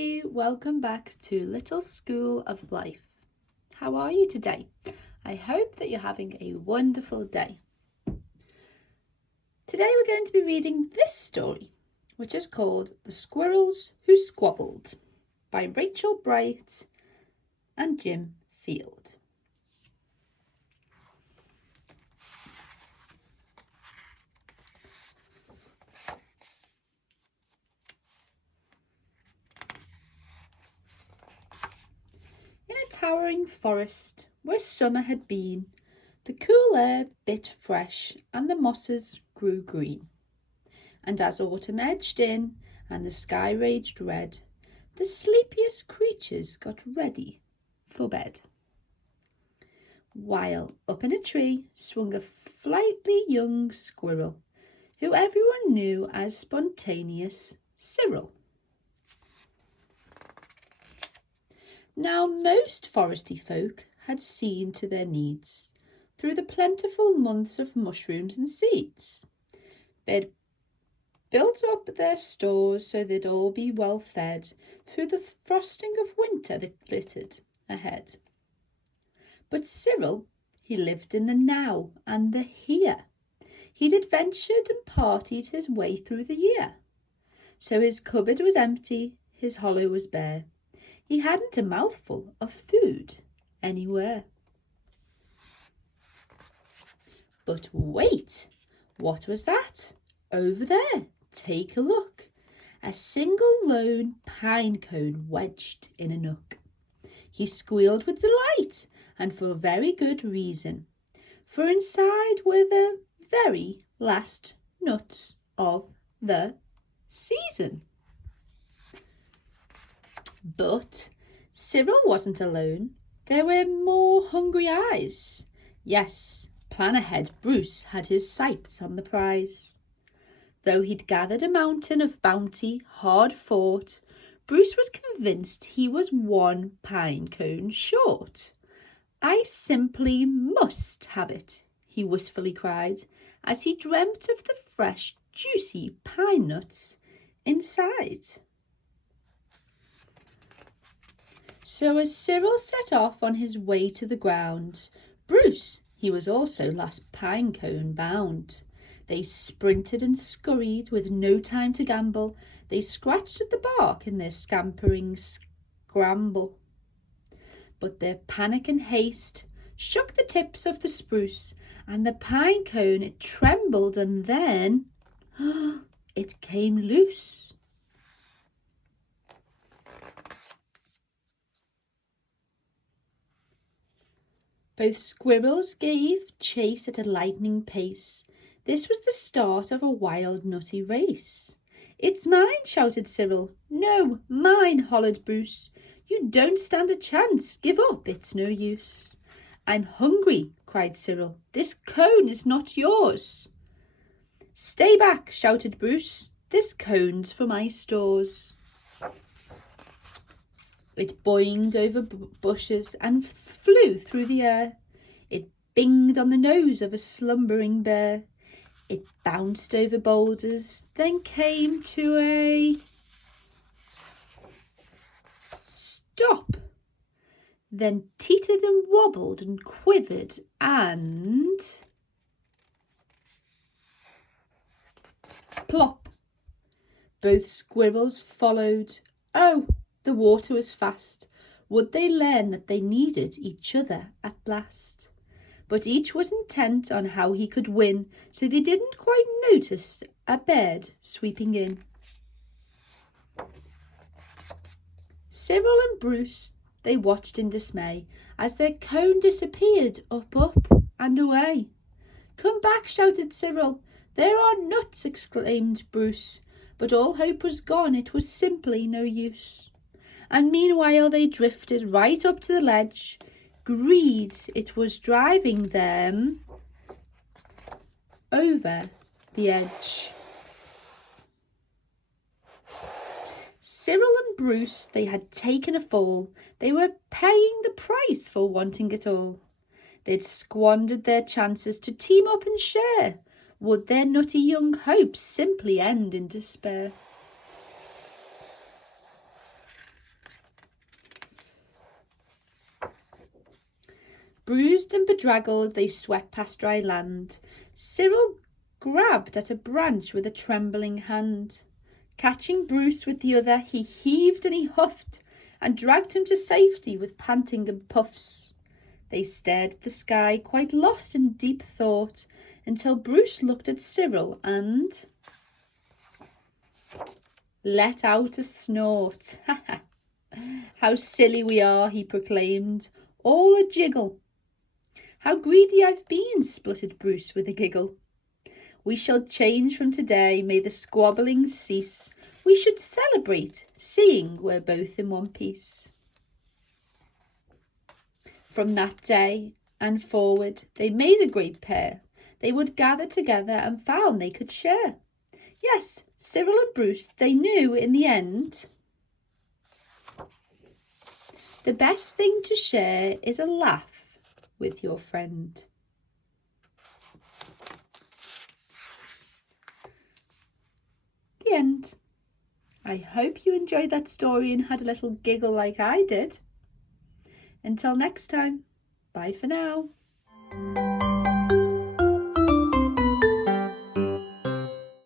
everybody, welcome back to Little School of Life. How are you today? I hope that you're having a wonderful day. Today we're going to be reading this story, which is called The Squirrels Who Squabbled by Rachel Bright and Jim Field. In a towering forest where summer had been, the cool air bit fresh and the mosses grew green. And as autumn edged in and the sky raged red, the sleepiest creatures got ready for bed. While up in a tree swung a flightly young squirrel, who everyone knew as spontaneous Cyril. Now most foresty folk had seen to their needs through the plentiful months of mushrooms and seeds. They'd built up their stores so they'd all be well fed through the frosting of winter that glittered ahead. But Cyril, he lived in the now and the here. He'd adventured and partied his way through the year. So his cupboard was empty, his hollow was bare. He hadn't a mouthful of food anywhere. But wait, what was that? Over there, take a look. A single lone pine cone wedged in a nook. He squealed with delight, and for very good reason, for inside were the very last nuts of the season. But Cyril wasn't alone. There were more hungry eyes. Yes, plan ahead Bruce had his sights on the prize. Though he'd gathered a mountain of bounty hard fought, Bruce was convinced he was one pine cone short. I simply must have it, he wistfully cried, as he dreamt of the fresh, juicy pine nuts inside. So as Cyril set off on his way to the ground, Bruce, he was also last pine cone bound. They sprinted and scurried with no time to gamble. They scratched at the bark in their scampering scramble. But their panic and haste shook the tips of the spruce, and the pine cone it trembled, and then it came loose. Both squirrels gave chase at a lightning pace. This was the start of a wild, nutty race. "It's mine," shouted Cyril. "No, mine," hollered Bruce. "You don't stand a chance. Give up, it's no use." "I'm hungry," cried Cyril. "This cone is not yours." "Stay back," shouted Bruce. "This cone's for my stores." It boinged over bushes and flew through the air. It binged on the nose of a slumbering bear. It bounced over boulders, then came to a stop, then teetered and wobbled and quivered and plop. Both squirrels followed. Oh, the water was fast. Would they learn that they needed each other at last? But each was intent on how he could win, so they didn't quite notice a bird sweeping in. Cyril and Bruce, they watched in dismay as their cone disappeared up and away. "Come back," shouted Cyril. "There are nuts," exclaimed Bruce. But all hope was gone. It was simply no use. And meanwhile they drifted right up to the ledge. Greed, it was driving them over the edge. Cyril and Bruce, they had taken a fall. They were paying the price for wanting it all. They'd squandered their chances to team up and share. Would their nutty young hopes simply end in despair? Bruised and bedraggled, they swept past dry land. Cyril grabbed at a branch with a trembling hand. Catching Bruce with the other, he heaved and he huffed, and dragged him to safety with panting and puffs. They stared at the sky, quite lost in deep thought, until Bruce looked at Cyril and let out a snort. "How silly we are," he proclaimed, "all a jiggle." "How greedy I've been," spluttered Bruce with a giggle. "We shall change from today, may the squabbling cease. We should celebrate, seeing we're both in one piece." From that day and forward they made a great pair. They would gather together and found they could share. Yes, Cyril and Bruce, they knew in the end the best thing to share is a laugh with your friend. The end. I hope you enjoyed that story and had a little giggle like I did. Until next time, bye for now.